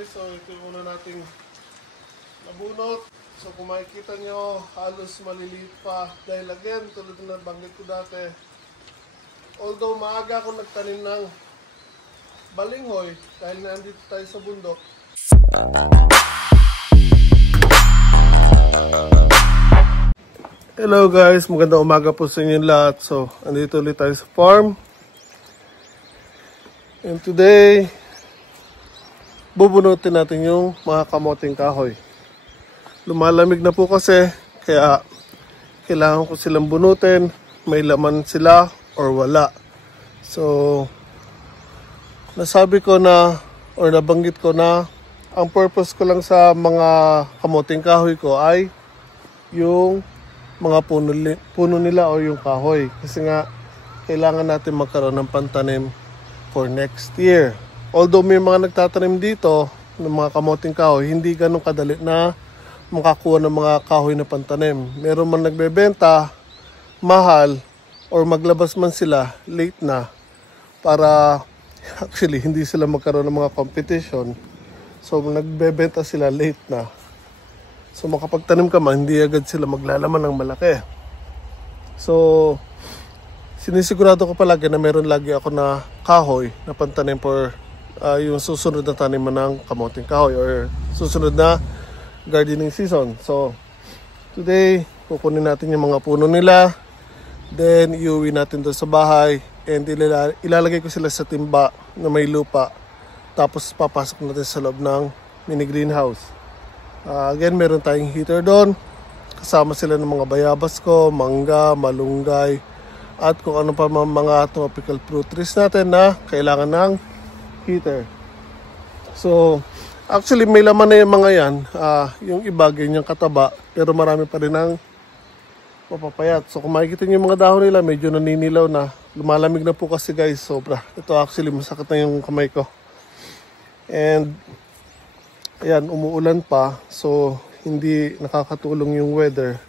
guys, so ito yung una nating nabunot. So kung makikita nyo, halos maliliit pa. Dahil again, tulad na nabanggit ko dati, although maaga ako nagtanim ng balinghoy, dahil nandito tayo sa bundok. Hello guys, magandang umaga po sa inyo lahat. So, andito ulit tayo sa farm. And today, bubunutin natin yung mga kamoting kahoy. Lumalamig na po kasi, kaya kailangan ko silang bunutin. May laman sila or wala. So, nasabi ko na or nabanggit ko na ang purpose ko lang sa mga kamoting kahoy ko ay yung mga puno nila o yung kahoy. Kasi nga, kailangan natin magkaroon ng pantanim for next year. Although may mga nagtatanim dito ng mga kamoting kahoy, hindi ganun kadali na makakuha ng mga kahoy na pantanim. Meron man nagbebenta, mahal, or maglabas man sila, late na, para actually hindi sila magkaroon ng mga competition. So nagbebenta sila late na. So makapagtanim ka man, hindi agad sila maglalaman ng malaki. So sinisigurado ko palagi na meron lagi ako na kahoy na pantanim for yung susunod na taniman ng kamoting kahoy or susunod na gardening season. So today, kukunin natin yung mga puno nila. Then iuwi natin doon sa bahay and ilalagay ko sila sa timba na may lupa. Tapos papasok natin sa loob ng mini greenhouse. Again, meron tayong heater doon. Kasama sila ng mga bayabas ko, mangga, malunggay, at kung ano pa mga tropical fruit trees natin na kailangan ng heater. So, actually may laman na yung mga yan. Yung iba, ganyang kataba, pero marami pa rin ang mapapayat. So, kung makikita nyo yung mga dahon nila, medyo naninilaw na. Lumalamig na po kasi guys, sobra. Ito actually, masakit na yung kamay ko. And, ayan, umuulan pa. So, hindi nakakatulong yung weather.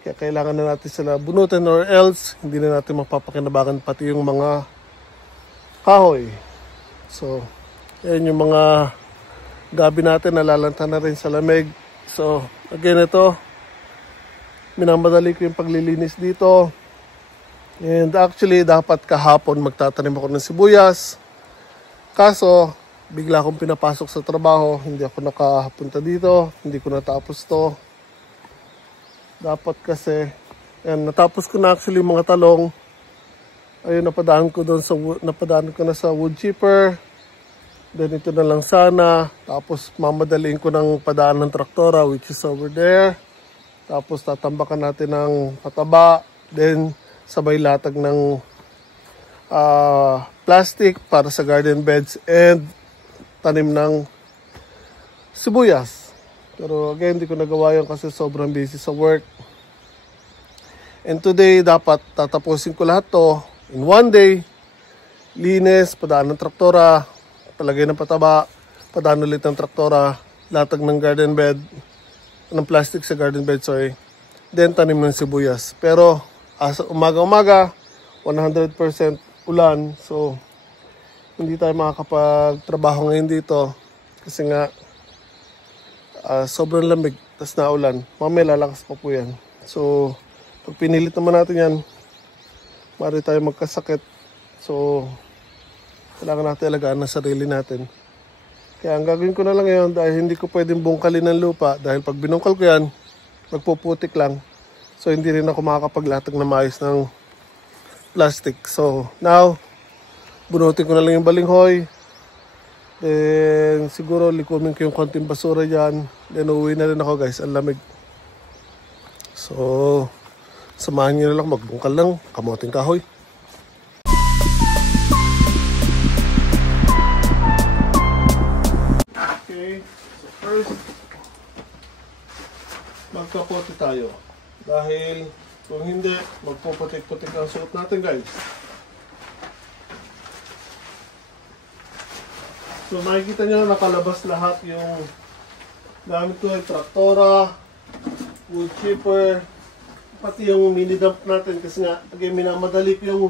Kaya kailangan na natin sila bunutin or else hindi na natin mapapakinabangan pati yung mga kahoy. So, yan yung mga gabi natin, nalalanta na rin sa lamig. So, again ito, minamadali ko yung paglilinis dito. And actually, dapat kahapon magtatanim ako ng sibuyas. Kaso, bigla akong pinapasok sa trabaho, hindi ako nakapunta dito, hindi ko natapos to. Dapat kasi, yan, natapos ko na actually mga talong. Ayun, napadaan ko na sa wood chipper. Then ito na lang sana. Tapos mamadaliin ko ng padaan ng traktora, which is over there. Tapos tatambakan natin ng pataba. Then sabay latag ng plastic para sa garden beds and tanim ng sibuyas. Pero again, hindi ko nagawa yun kasi sobrang busy sa work. And today, dapat tatapusin ko lahat to in one day. Linis, padaan ng traktora, palagay ng pataba, padaan ulit ng traktora, latag ng garden bed, ng plastic sa garden bed, sorry. Then tanim ng sibuyas. Pero as umaga-umaga, 100% ulan. So, hindi tayo makakapagtrabaho ngayon dito. Kasi nga, sobrang lamig, tas naulan. Mamaya lalakas pa po yan. So, pag pinilit naman natin yan, maaari tayo magkasakit. So, kailangan natin alagaan ang sarili natin. Kaya ang gagawin ko na lang ngayon, dahil hindi ko pwedeng bungkalin ng lupa, dahil pag binungkal ko yan, magpuputik lang. So, hindi rin ako makakapaglatag na maayos ng plastic. So, now, bunutin ko na lang yung balinghoy. Then, siguro likumin ko yung konting basura dyan. Then, uuwi na rin ako guys. Ang lamig. So, samahan nyo na lang magbungkal ng kamoting kahoy. Okay. So, first, magkapote tayo. Dahil, kung hindi, magpuputik-putik ang suot natin guys. So makikita nyo nakalabas lahat yung gamit ko, yung traktora, wood chipper, pati yung mini dump natin kasi nga again minamadali ko yung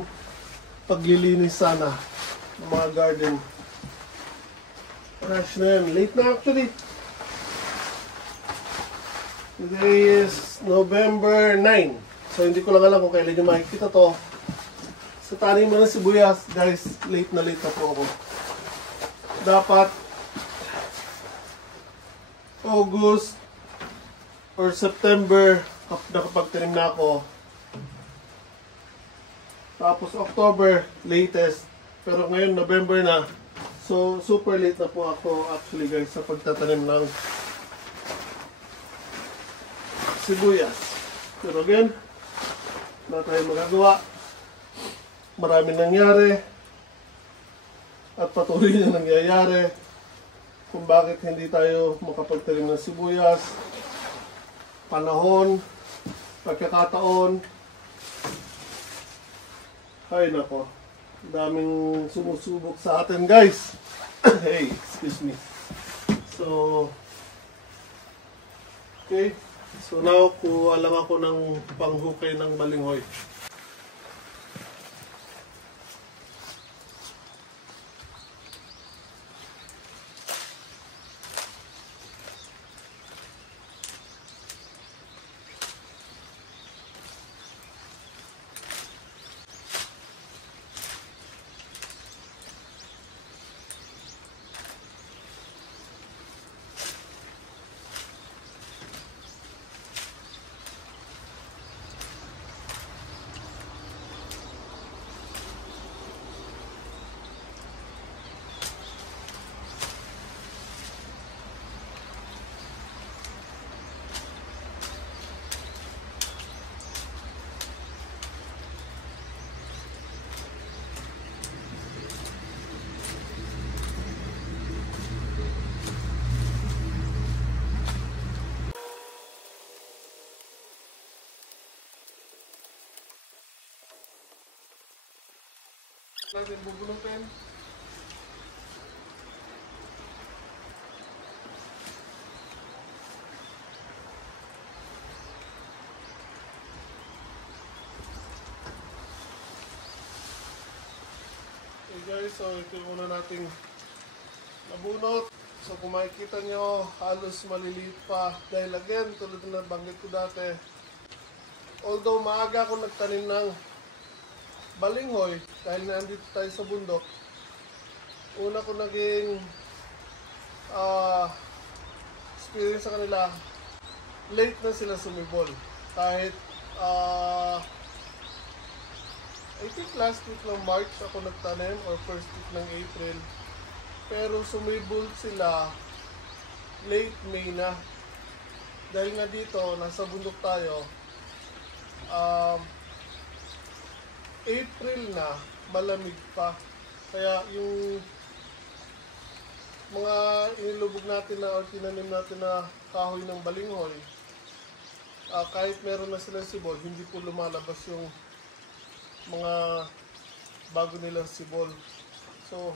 paglilinis sana ng mga garden. Rush na yan. Late na actually. Today is November 9. So hindi ko lang alam kung kailan nyo makikita to. Sa taniman ng sibuyas, guys, late na po ako. Dapat August or September nakapagtanim na ako. Tapos October, latest. Pero ngayon, November na. So, super late na po ako actually guys sa pagtatanim ng sibuyas. Pero again, wala tayong magagawa. Maraming nangyari. At patuloy na nangyayari. Kung bakit hindi tayo makapagtanim ng sibuyas. Panahon, pagkakataon. Ay nako. Daming sumusubok sa atin guys. Hey, excuse me. So, okay. So now, kuha lang ako ng panghukay ng balinghoy. Natin bubulutin. Okay guys, so ito yung una nating nabunot. So kung makikita nyo, halos maliliit pa. Dahil again, tulad na banggit ko dati, although maaga ako nagtanim ng balinghoy, dahil nandito tayo sa bundok, una ko naging experience sa kanila, late na sila sumibol. Kahit I think last week ng March ako nagtanim or first week ng April, pero sumibol sila late May na. Dahil nga dito, nasa bundok tayo, April na, malamig pa. Kaya yung mga inilubog natin na or tinanim natin na kahoy ng balinghoy, kahit meron na silang sibol, hindi po lumalabas yung mga bago nilang sibol. So,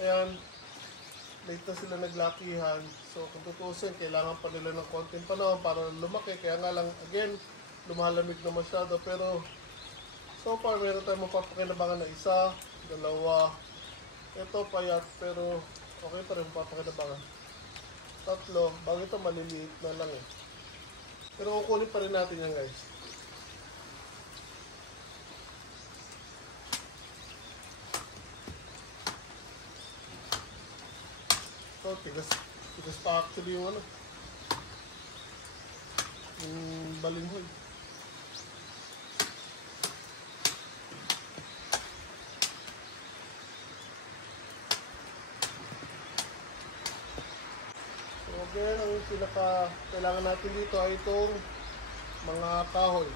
ayan, late na sila naglakihan. So, kung tutusin, kailangan pa nila ng konting panahon para lumaki. Kaya nga lang, again, lumalamig na masyado. Pero, so far, meron tayong mapapakinabangan na isa, dalawa. Ito payat, pero okay pa rin mapapakinabangan. Tatlo, bago ito maliliit na lang eh. Pero kukunin pa rin natin yan guys. So, tigas pa actually yung yung balinghoy. Again, ang kailangan natin dito ay itong mga kahoy.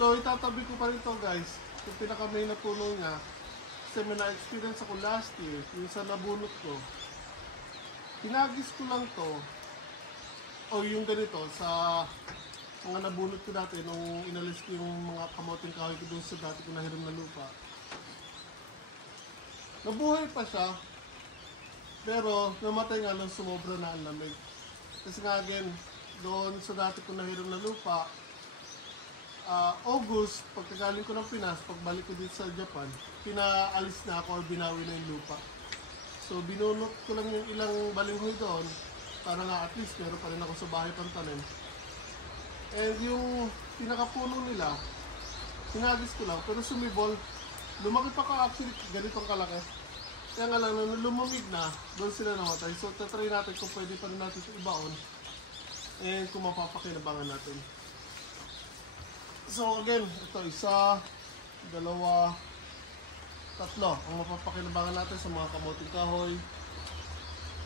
So, itatabi ko pa rin ito guys. Yung pinaka-main na puno niya. Kasi may na-experience ako last year, yung sa nabunot ko. Pinagis ko lang to, o yung ganito, sa mga nabunot ko dati, nung inalis ko yung mga kamoting kahoy ko doon sa dati ko nahiram na lupa. Nabuhay pa siya, pero namatay nga nung sumobra na ang lamig. Kasi nga again, doon sa dati ko nahiram na lupa, August, pagkagaling ko ng Pinas, pagbalik ko dito sa Japan, pinaalis na ako or binawi na yung lupa. So binunot ko lang yung ilang balinghoy doon, para nga at least meron pa rin ako sa bahay pang tanim. And yung pinakapuno nila, sinagis ko lang, pero sumibol, lumaki pa ka actually, ganitong kalaki. Kaya nga lang, nung lumamig na, doon sila namatay. So tatry natin kung pwede pa rin natin ito ibaon, and kung mapapakinabangan natin. So again, ito isa, dalawa, tatlo ang mapapakinabangan natin sa mga kamoting kahoy.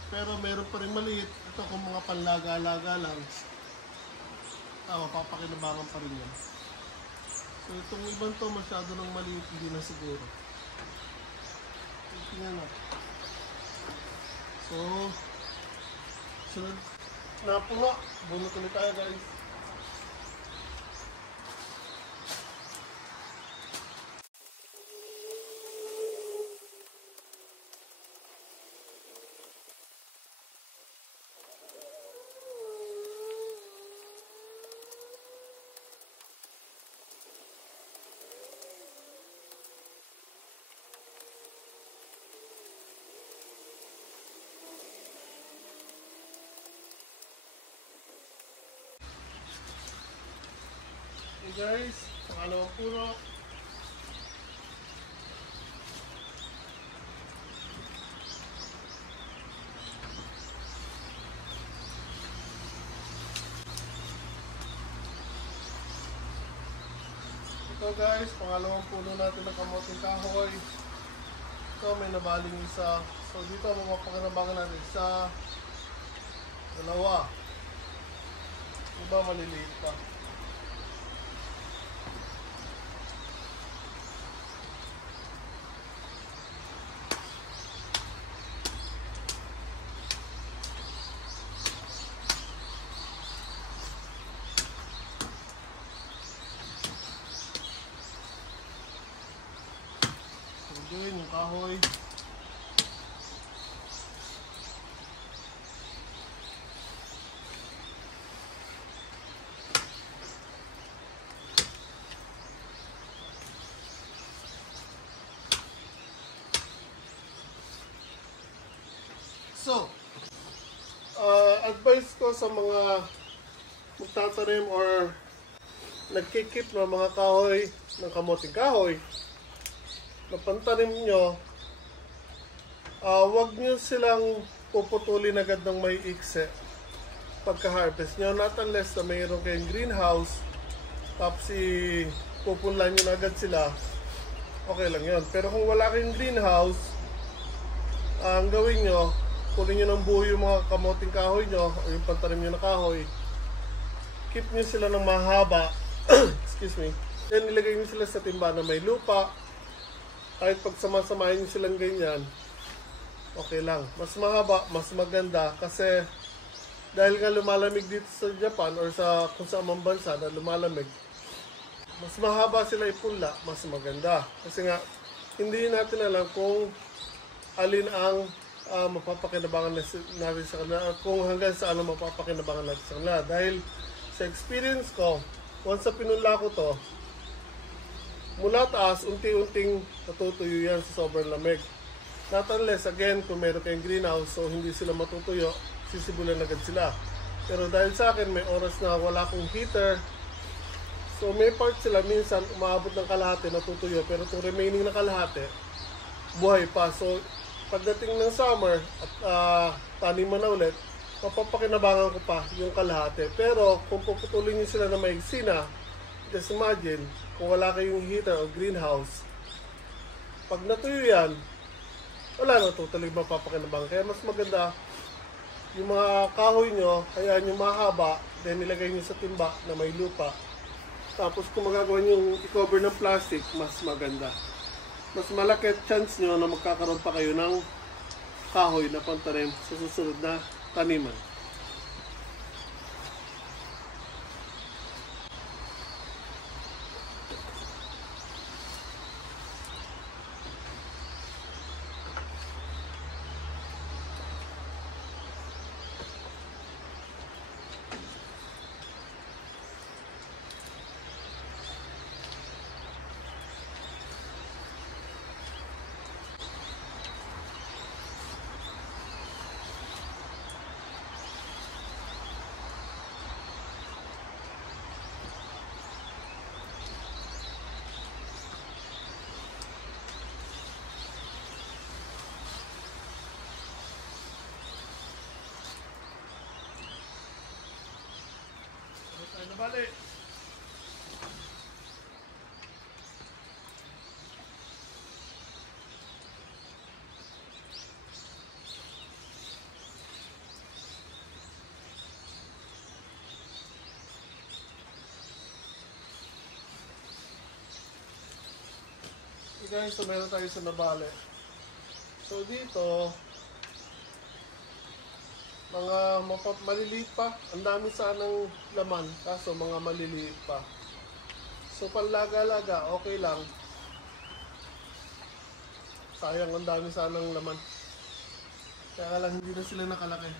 Pero meron pa rin maliit. Ito kung mga panlaga-laga lang, mapapakinabangan pa rin yan. So itong ibang to masyado ng maliit, hindi na siguro. Tingnan natin. So sunod na po nga, bunot ulit tayo guys. Okay guys, pangalawang puno. Ito guys, pangalawang puno natin ng kamoting kahoy. Ito may nabaling isa. So dito mapapakinabangan natin isa, dalawa. Iba maliliit pa. Yun yung kahoy. So, advice ko sa mga magtatanim or nagkikip ng mga kahoy ng kamoting kahoy na pantanim nyo, wag nyo silang puputulin agad ng may ikse pagka-harvest nyo, not unless na mayroon kayong greenhouse tapos pupunlan nyo na agad sila, okay lang yun. Pero kung wala kayong greenhouse, ang gawin nyo, kunin nyo ng buo yung mga kamoting kahoy nyo o yung pantanim nyo na kahoy, keep nyo sila ng mahaba excuse me, then ilagay nyo sila sa timba na may lupa. Kahit pag samasamahin nyo silang ganyan, okay lang. Mas mahaba, mas maganda kasi dahil nga lumalamig dito sa Japan or sa kung saan mang bansa na lumalamig, mas mahaba sila ipunla, mas maganda. Kasi nga, hindi natin alam kung alin ang mapapakinabangan natin sa kanila at kung hanggang saan ang mapapakinabangan natin sa kanila. Dahil sa experience ko, once na pinunla ko to, mula taas, unti-unting natutuyo yan sa sobrang lamig. Not unless, again, kung meron kayong greenhouse, so hindi sila matutuyo, sisibulan agad sila. Pero dahil sa akin, may oras na wala akong heater, so may part sila, minsan umaabot ng kalahati, natutuyo, pero itong remaining na kalahati, buhay pa. So, pagdating ng summer, at taniman na ulit, mapapakinabangan ko pa yung kalahati. Pero, kung puputulin nyo sila na maigsi na, just imagine, kung wala kayong heater o greenhouse, pag natuyo yan, wala na totally mapapakinabangan. Kaya mas maganda, yung mga kahoy nyo, kaya nyo mahaba, then nilagay nyo sa timba na may lupa. Tapos kung magagawa nyo i-cover ng plastic, mas maganda. mas malaki chance nyo na magkakaroon pa kayo ng kahoy na pantanim sa susunod na taniman. Balik. Okay guys, so meron tayo sa nabali. So dito, mga maliliit pa. Ang dami sanang laman, kaso mga maliliit pa. So panlaga-laga, okay lang. Sayang, ang dami sanang laman. Kaya lang hindi na sila nakalaki.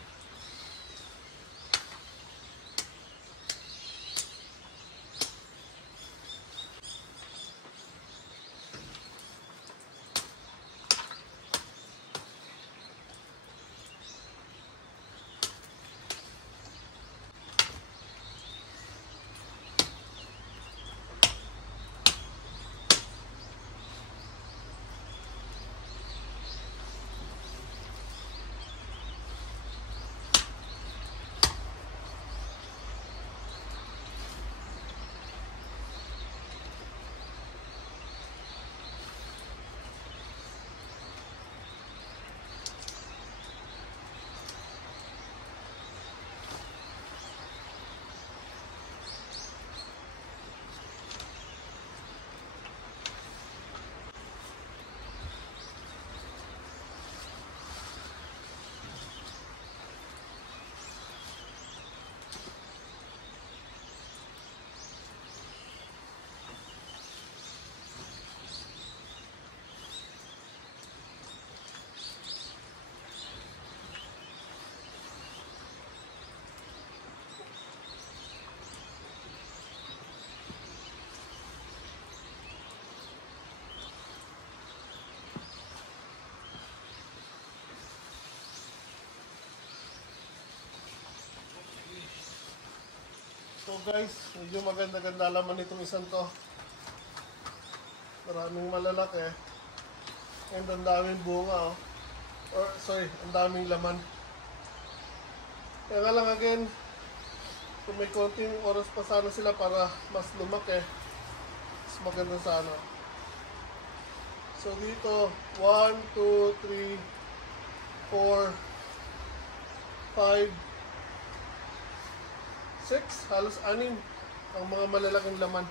So guys, medyo maganda-ganda laman itong isang to. Maraming malalaki. And ang daming bunga oh. Or sorry, ang daming laman. Kaya nga lang again, kung may konting oras pa sana sila para mas lumaki, mas maganda sana. So dito, 1, 2, 3, 4, 5, 6, halos 6 ang mga malalaking laman.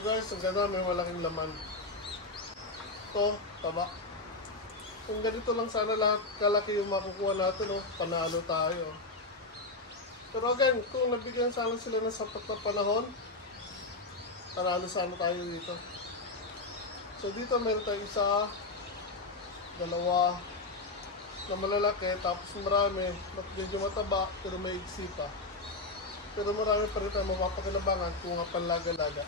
guys, ang ganda, may malaking laman. Ito, taba. Kung ganito lang sana lahat kalaki yung makukuha natin, oh, panalo tayo. Pero again, kung nabigyan sana sila ng sapat na panahon, panalo sana tayo dito. So dito meron tayo isa, dalawa na malalaki, tapos marami, medyo mataba, pero may iksi pa. Pero marami pa rin tayo mapapakinabangan kung nga panlaga-laga.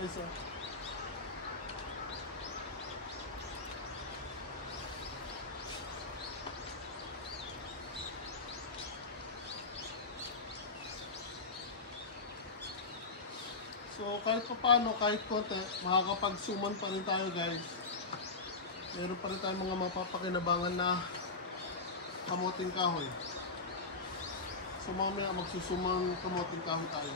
Isa. So kahit pa paano, kahit konti, makakapag-suman pa rin tayo guys. Meron pa rin tayong mga mapapakinabangan na kamoting kahoy. So mamaya magsusumang kamoting kahoy tayo.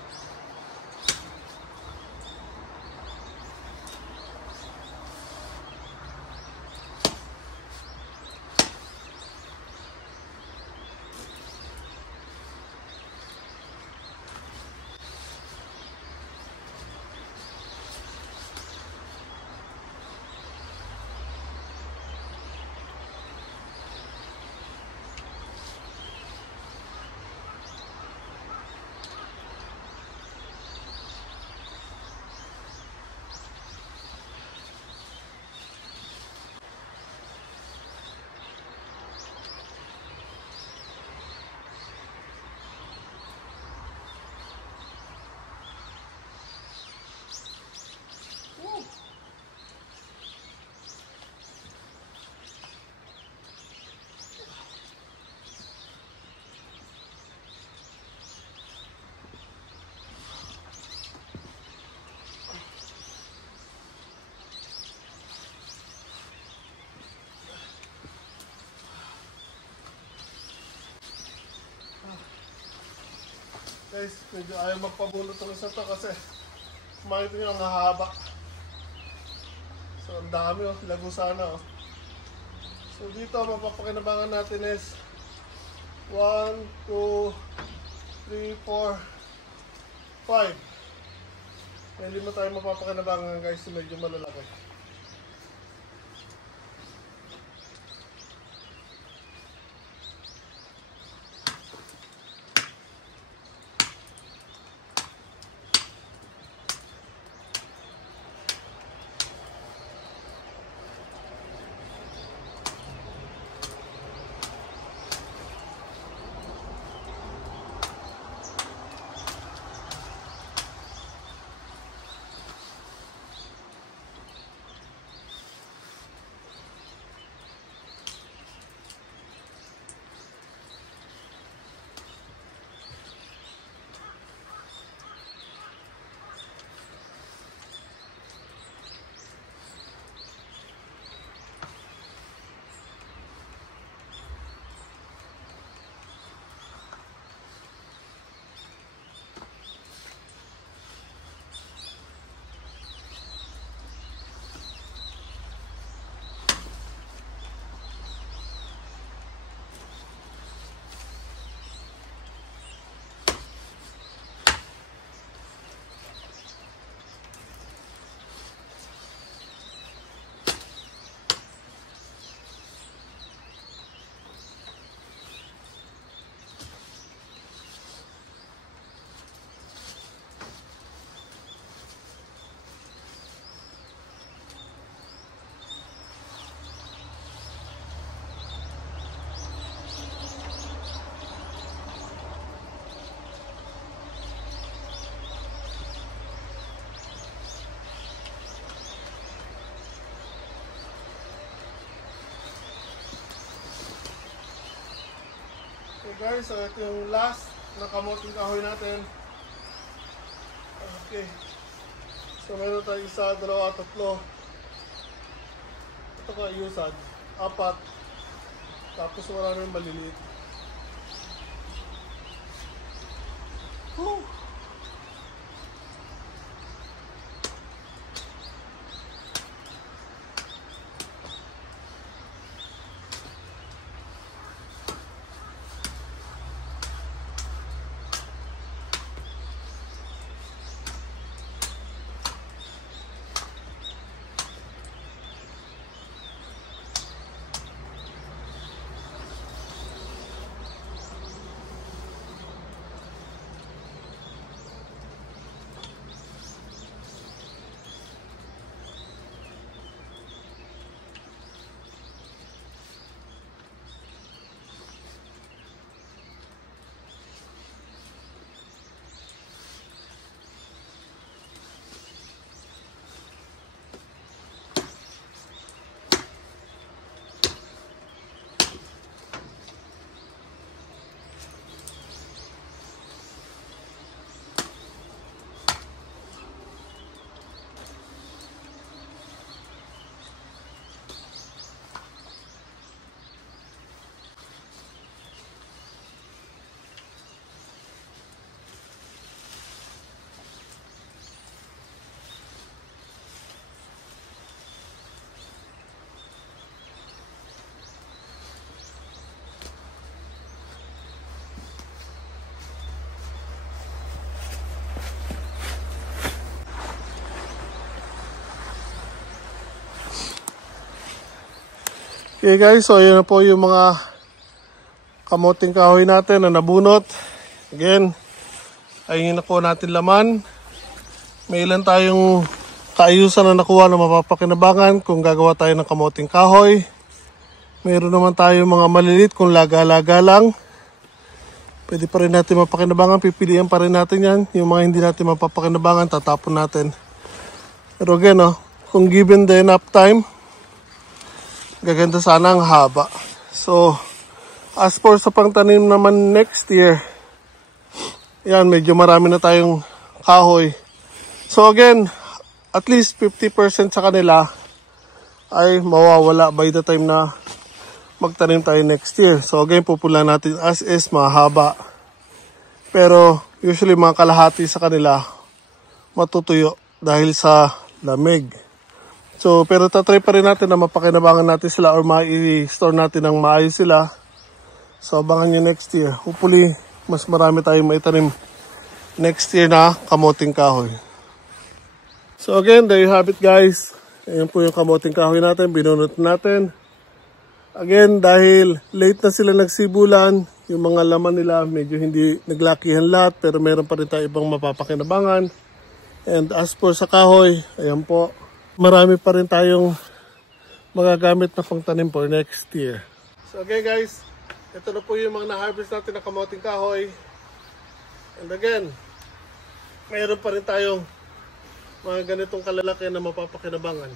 Guys, medyo ayaw magpabulot ng isa to kasi makita nyo ang hahaba. So ang dami, oh, lago sana, oh. So dito mapapakinabangan natin is 1, 2, 3, 4, 5. May 5 tayo mapapakinabangan guys, medyo malalaki. So guys, so ito yung last na kamoting kahoy natin. Okay. So meron tayo isa, dalawa, tatlo. Ito ka iusad. 4. Tapos wala rin maliliit. Okay guys, so ayan na po yung mga kamoting kahoy natin na nabunot. Again, ayun na po natin laman. May ilan tayong kaayusan na nakuha na mapapakinabangan kung gagawa tayo ng kamoting kahoy. Mayroon naman tayong mga malilit kung laga-laga lang. Pwede pa rin natin mapakinabangan, pipilian pa rin natin yan. Yung mga hindi natin mapapakinabangan, tatapon natin. Pero again, kung given the enough time, gaganda sana ang haba. So, as for sa pangtanim naman next year, yan, medyo marami na tayong kahoy. So again, at least 50% sa kanila ay mawawala by the time na magtanim tayo next year. So again, pupulan natin as is, mahaba. Pero usually mga kalahati sa kanila matutuyo dahil sa lamig. So, pero tatry pa rin natin na mapakinabangan natin sila or ma-i-store natin ng maayos sila. So, abangan nyo next year. Hopefully, mas marami tayong maitanim next year na kamoting kahoy. So, again, there you have it guys. Ayan po yung kamoting kahoy natin, binunot natin. Again, dahil late na sila nagsibulan, yung mga laman nila medyo hindi naglakihan lahat, pero meron pa rin tayo ibang mapapakinabangan. And as for sa kahoy, ayan po. Marami pa rin tayong magagamit na pangtanim for next year. So okay guys, ito na po yung mga na-harvest natin na kamoting kahoy. And again, mayroon pa rin tayong mga ganitong kalalaki na mapapakinabangan.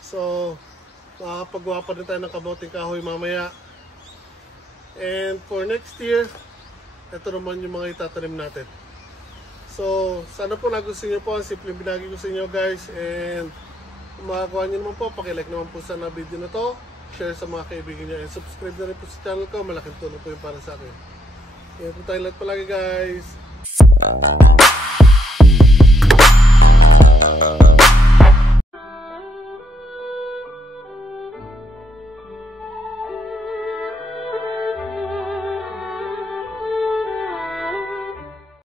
So, makakapagawa pa rin tayo ng kamoting kahoy mamaya. And for next year, ito naman yung mga itatanim natin. So, sana po nagustuhan nyo po ang simpleng binagi ko sa inyo guys. And kung makakakuha nyo naman po, pakilike naman po sana video na to. Share sa mga kaibigan nyo. And subscribe na rin po sa channel ko. Malaking tulong po yung para sa akin. Ingat po tayo lahat palagi guys.